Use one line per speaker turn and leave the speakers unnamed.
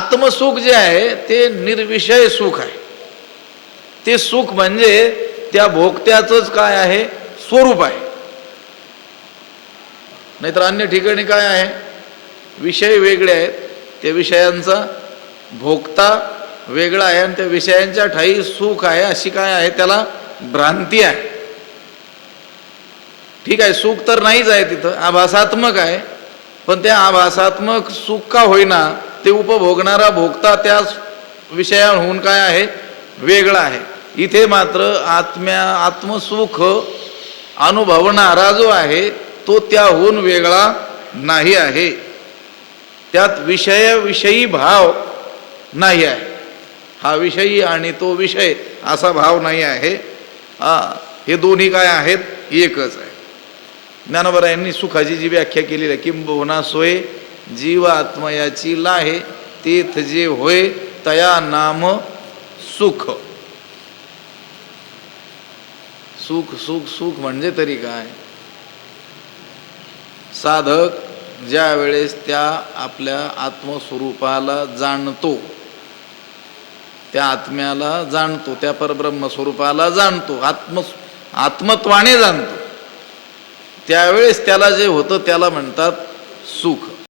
आत्मसुख जे आहे ते निर्विषय सुख आहे. ते सुख म्हणजे त्या भोगत्याचंच काय आहे? स्वरूप आहे. नाहीतर अन्य ठिकाणी काय आहे? विषय वेगळे आहेत. त्या विषयांचा भोगता वेगळा आहे आणि त्या विषयांच्या ठाई सुख आहे अशी काय आहे? त्याला भ्रांती आहे. ठीक आहे सुख तर नाहीच आहे तिथं. आभासात्मक आहे. पण त्या आभासात्मक सुख का होईना ते उपभोगणारा भोगता त्या विषयाहून काय आहे? वेगळा आहे. इथे मात्र आत्म्या आत्मसुख अनुभवणारा जो आहे तो त्याहून वेगळा नाही आहे. त्यात विषयाविषयी भाव नाही आहे. हा विषयी आणि तो विषय असा भाव नाही आहे. हे दोन्ही काय आहेत? एकच आहे. ज्ञानोबरायांनी सुखाची जी व्याख्या केलेली आहे किंबहुना सोय जीव आत्मयाची लाहे तेथ जे होय तया नाम सुख. सुख सुख सुख म्हणजे तरी काय? साधक ज्या वेळेस त्या आपल्या आत्मस्वरूपाला जाणतो त्या आत्म्याला जाणतो त्या परब्रह्म स्वरूपाला जाणतो आत्म आत्मत्वाने जाणतो त्यावेळेस त्याला जे होतं त्याला म्हणतात सुख.